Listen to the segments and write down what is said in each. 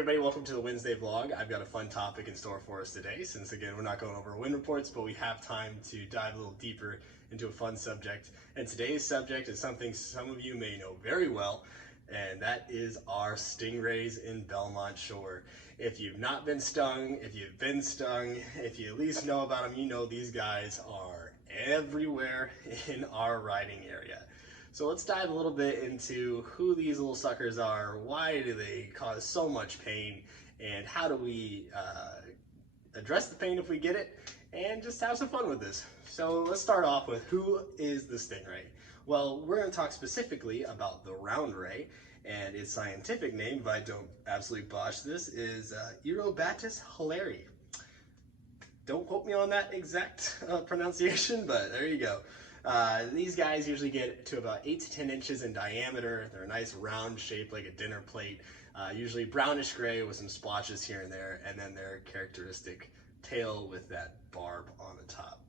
everybody, welcome to the Wednesday vlog. I've got a fun topic in store for us today, since again we're not going over wind reports, but we have time to dive a little deeper into a fun subject. And today's subject is something some of you may know very well, and that is our stingrays in Belmont Shore. If you've not been stung, if you've been stung, if you at least know about them, you know these guys are everywhere in our riding area. So let's dive a little bit into who these little suckers are, why do they cause so much pain, and how do we address the pain if we get it, and just have some fun with this. So let's start off with, who is the stingray? Well, we're going to talk specifically about the round ray, and its scientific name, if I don't absolutely botch this, is Aerobatus hilari. Don't quote me on that exact pronunciation, but there you go. These guys usually get to about 8 to 10 inches in diameter. They're a nice round shape like a dinner plate, usually brownish gray with some splotches here and there, and then their characteristic tail with that barb on the top.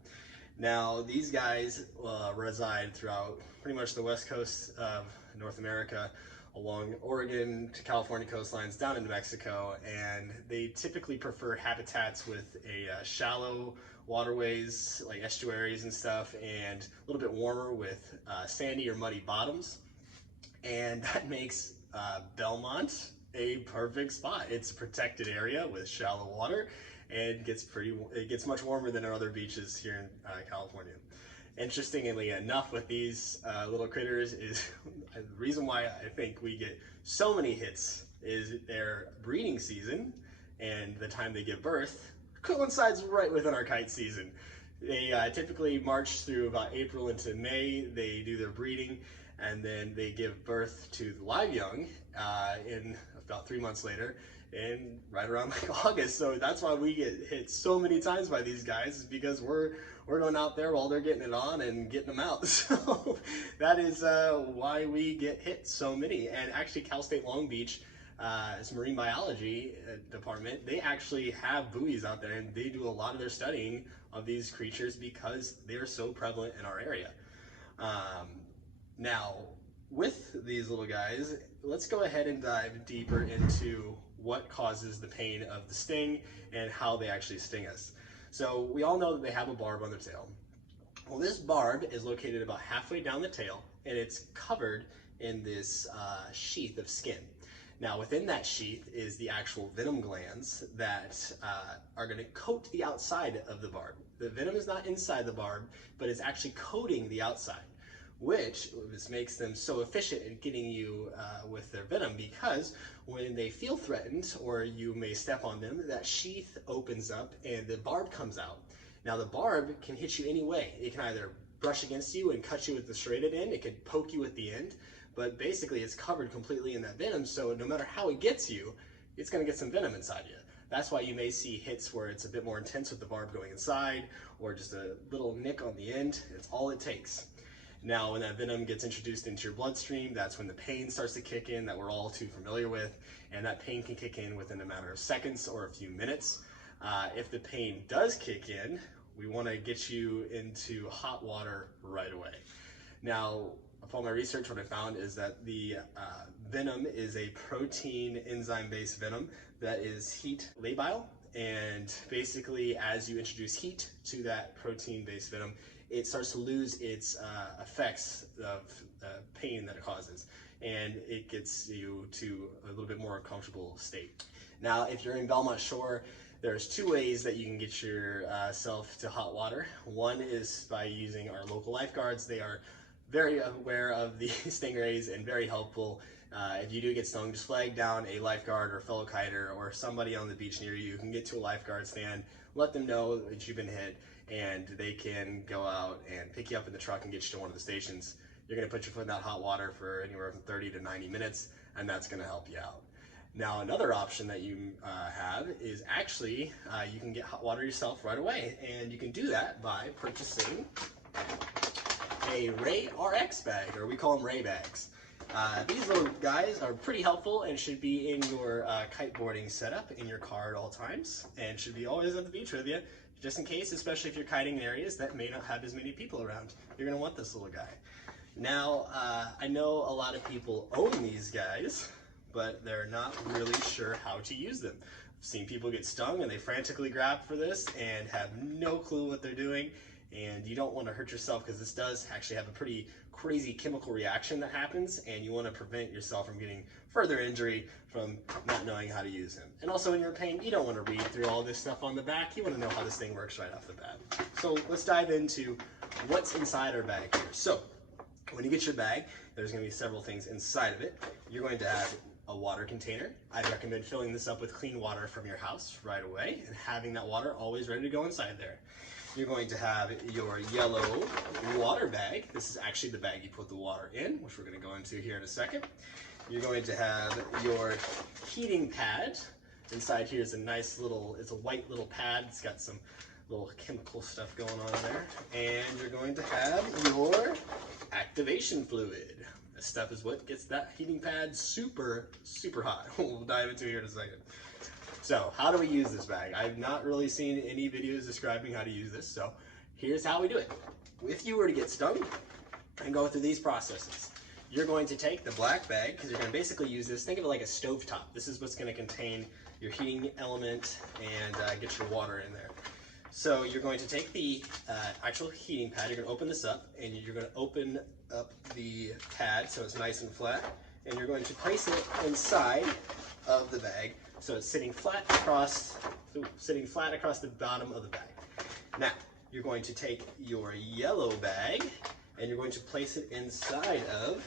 Now, these guys reside throughout pretty much the west coast of North America, along Oregon to California coastlines down into Mexico, and they typically prefer habitats with a shallow waterways like estuaries and stuff, and a little bit warmer with sandy or muddy bottoms, and that makes Belmont a perfect spot. It's a protected area with shallow water, and it gets much warmer than our other beaches here in California. Interestingly enough, with these little critters, is the reason why I think we get so many hits is their breeding season and the time they give birth coincides right within our kite season. They typically march through about April into May. They do their breeding, and then they give birth to the live young in about 3 months later, and right around like August. So that's why we get hit so many times by these guys, is because we're going out there while they're getting it on and getting them out. So that is why we get hit so many. And actually, Cal State Long Beach, as marine biology department, they actually have buoys out there, and they do a lot of their studying of these creatures because they're so prevalent in our area. Now, with these little guys, let's go ahead and dive deeper into what causes the pain of the sting and how they actually sting us. So we all know that they have a barb on their tail. Well, this barb is located about halfway down the tail, and it's covered in this sheath of skin. Now, within that sheath is the actual venom glands that are going to coat the outside of the barb. The venom is not inside the barb, but it's actually coating the outside, which makes them so efficient in getting you with their venom, because when they feel threatened or you may step on them, that sheath opens up and the barb comes out. Now, the barb can hit you any way. It can either brush against you and cut you with the serrated end, it can poke you at the end, but basically it's covered completely in that venom, so no matter how it gets you, it's going to get some venom inside you. That's why you may see hits where it's a bit more intense with the barb going inside, or just a little nick on the end. It's all it takes. Now, when that venom gets introduced into your bloodstream, that's when the pain starts to kick in that we're all too familiar with, and that pain can kick in within a matter of seconds or a few minutes. If the pain does kick in, we want to get you into hot water right away. Now, upon my research, what I found is that the venom is a protein enzyme-based venom that is heat labile, and basically as you introduce heat to that protein-based venom, it starts to lose its effects of pain that it causes, and it gets you to a little bit more comfortable state. Now, if you're in Belmont Shore, there's 2 ways that you can get yourself to hot water. One is by using our local lifeguards. They are very aware of the stingrays and very helpful. If you do get stung, just flag down a lifeguard or fellow kiter or somebody on the beach near you. You can get to a lifeguard stand, let them know that you've been hit, and they can go out and pick you up in the truck and get you to one of the stations. You're going to put your foot in that hot water for anywhere from 30 to 90 minutes, and that's going to help you out. Now, another option that you have is actually you can get hot water yourself right away, and you can do that by purchasing a Ray RX bag, or we call them Ray bags. These little guys are pretty helpful and should be in your kiteboarding setup in your car at all times, and should be always at the beach with you, just in case, especially if you're kiting in areas that may not have as many people around. You're going to want this little guy. Now, I know a lot of people own these guys, but they're not really sure how to use them. I've seen people get stung and they frantically grab for this and have no clue what they're doing. And you don't want to hurt yourself because this does actually have a pretty crazy chemical reaction that happens, and you want to prevent yourself from getting further injury from not knowing how to use him. And also when you're in pain, you don't want to read through all this stuff on the back. You want to know how this thing works right off the bat. So let's dive into what's inside our bag here. So when you get your bag, there's going to be several things inside of it. You're going to have a water container. I'd recommend filling this up with clean water from your house right away and having that water always ready to go inside there. You're going to have your yellow water bag. This is actually the bag you put the water in, which we're going to go into here in a second. You're going to have your heating pad. Inside here is a nice little, it's a white little pad. It's got some little chemical stuff going on there. And you're going to have your activation fluid. This stuff is what gets that heating pad super, super hot. We'll dive into it here in a second. So how do we use this bag? I've not really seen any videos describing how to use this, so here's how we do it. If you were to get stung and go through these processes, you're going to take the black bag, because you're going to basically use this, think of it like a stovetop. This is what's going to contain your heating element and get your water in there. So you're going to take the actual heating pad, you're going to open this up, and you're going to open up the pad so it's nice and flat, and you're going to place it inside of the bag so it's sitting flat across the bottom of the bag. Now, you're going to take your yellow bag and you're going to place it inside of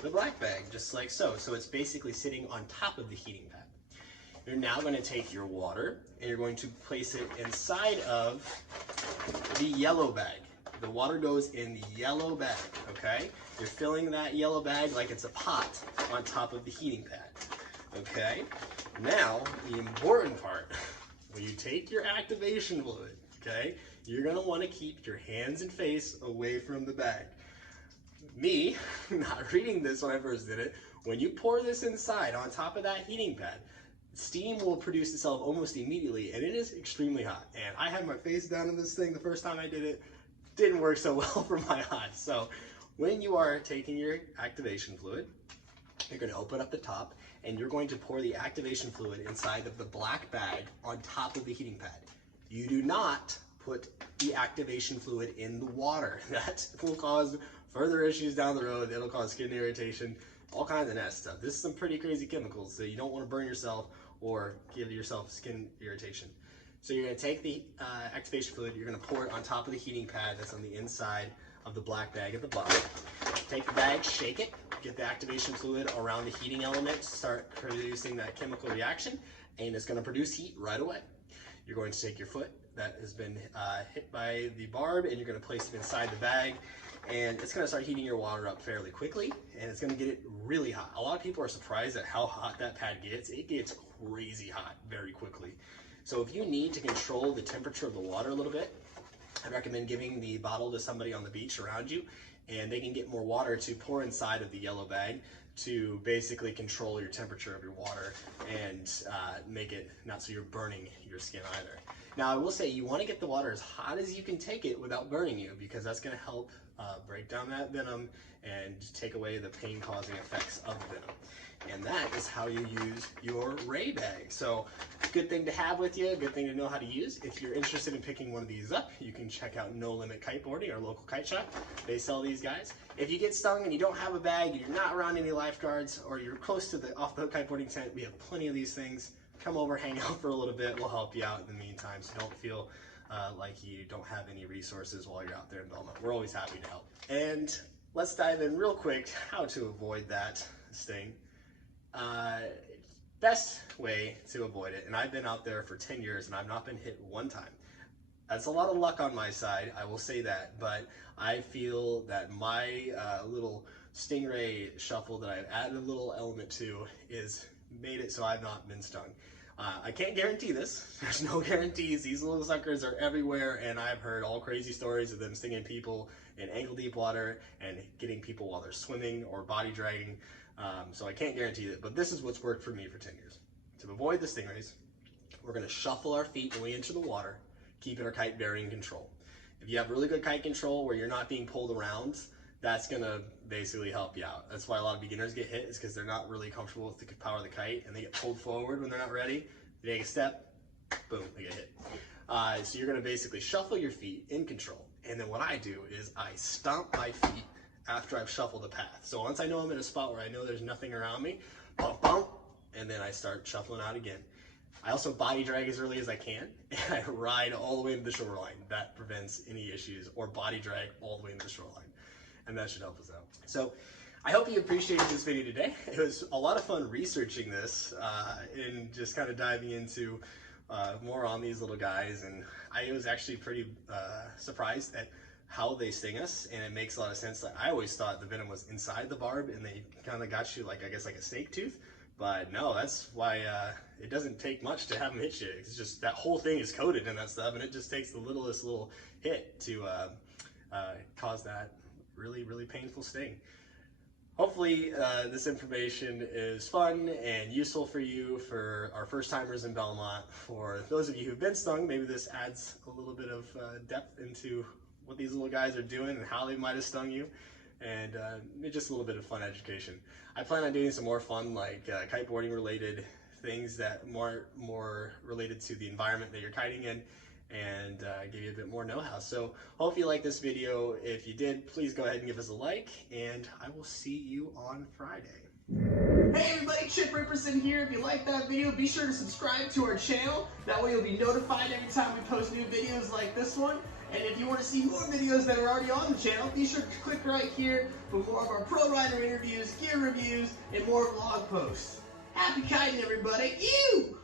the black bag, just like so. So it's basically sitting on top of the heating pad. You're now going to take your water and you're going to place it inside of the yellow bag. The water goes in the yellow bag, okay? You're filling that yellow bag like it's a pot on top of the heating pad, okay? Now, the important part, when you take your activation fluid, okay, you're going to want to keep your hands and face away from the bag. Me, not reading this when I first did it, when you pour this inside on top of that heating pad, steam will produce itself almost immediately, and it is extremely hot. And I had my face down in this thing the first time I did it. Didn't work so well for my eyes. So when you are taking your activation fluid, you're going to open up the top and you're going to pour the activation fluid inside of the black bag on top of the heating pad. You do not put the activation fluid in the water. That will cause further issues down the road. It'll cause skin irritation, all kinds of nasty stuff. This is some pretty crazy chemicals, so you don't want to burn yourself or give yourself skin irritation. So you're going to take the activation fluid, you're going to pour it on top of the heating pad that's on the inside of the black bag at the bottom. Take the bag, shake it, get the activation fluid around the heating element, start producing that chemical reaction, and it's going to produce heat right away. You're going to take your foot that has been hit by the barb and you're going to place it inside the bag, and it's going to start heating your water up fairly quickly, and it's going to get it really hot. A lot of people are surprised at how hot that pad gets. It gets crazy hot very quickly. So if you need to control the temperature of the water a little bit, I recommend giving the bottle to somebody on the beach around you, and they can get more water to pour inside of the yellow bag to basically control your temperature of your water and make it not so you're burning your skin either. Now, I will say you want to get the water as hot as you can take it without burning you, because that's going to help break down that venom and take away the pain-causing effects of the venom. And that is how you use your Ray bag. So, good thing to have with you, good thing to know how to use. If you're interested in picking one of these up, you can check out No Limit Kiteboarding, our local kite shop. They sell these guys. If you get stung and you don't have a bag, and you're not around any lifeguards, or you're close to the off-the-hook kiteboarding tent, we have plenty of these things. Come over, hang out for a little bit. We'll help you out in the meantime, so don't feel like you don't have any resources while you're out there in Belmont. We're always happy to help. And let's dive in real quick how to avoid that sting. Best way to avoid it, and I've been out there for 10 years and I've not been hit one time. That's a lot of luck on my side, I will say that, but I feel that my little Stingray shuffle that I've added a little element to is made it so I've not been stung. I can't guarantee this. There's no guarantees. These little suckers are everywhere, and I've heard all crazy stories of them stinging people in ankle-deep water and getting people while they're swimming or body dragging. So I can't guarantee it, but this is what's worked for me for 10 years. To avoid the stingrays, we're going to shuffle our feet when we enter the water, keeping our kite bearing control. If you have really good kite control where you're not being pulled around, that's gonna basically help you out. That's why a lot of beginners get hit, is because they're not really comfortable with the power of the kite, and they get pulled forward when they're not ready. They take a step, boom, they get hit. So you're gonna basically shuffle your feet in control. And then what I do is I stomp my feet after I've shuffled the path. So once I know I'm in a spot where I know there's nothing around me, bump, bump, and then I start shuffling out again. I also body drag as early as I can, and I ride all the way into the shoreline. That prevents any issues, or body drag all the way into the shoreline. And that should help us out. So I hope you appreciated this video today. It was a lot of fun researching this and just kind of diving into more on these little guys. And I was actually pretty surprised at how they sting us, and it makes a lot of sense. I always thought the venom was inside the barb and they kind of got you like, I guess, like a snake tooth. But no, that's why it doesn't take much to have them hit you. It's just that whole thing is coated in that stuff, and it just takes the littlest little hit to cause that really, really painful sting. Hopefully this information is fun and useful for you, for our first timers in Belmont. For those of you who've been stung, maybe this adds a little bit of depth into what these little guys are doing and how they might have stung you, and just a little bit of fun education. I plan on doing some more fun, like kiteboarding related things that more related to the environment that you're kiting in, and give you a bit more know-how. So hope you like this video. If you did, please go ahead and give us a like, and I will see you on Friday. Hey everybody, Chip Ripperson here. If you like that video, be sure to subscribe to our channel. That way you'll be notified every time we post new videos like this one. And if you want to see more videos that are already on the channel, be sure to click right here for more of our pro rider interviews, gear reviews, and more vlog posts. Happy kiting, everybody! Ew!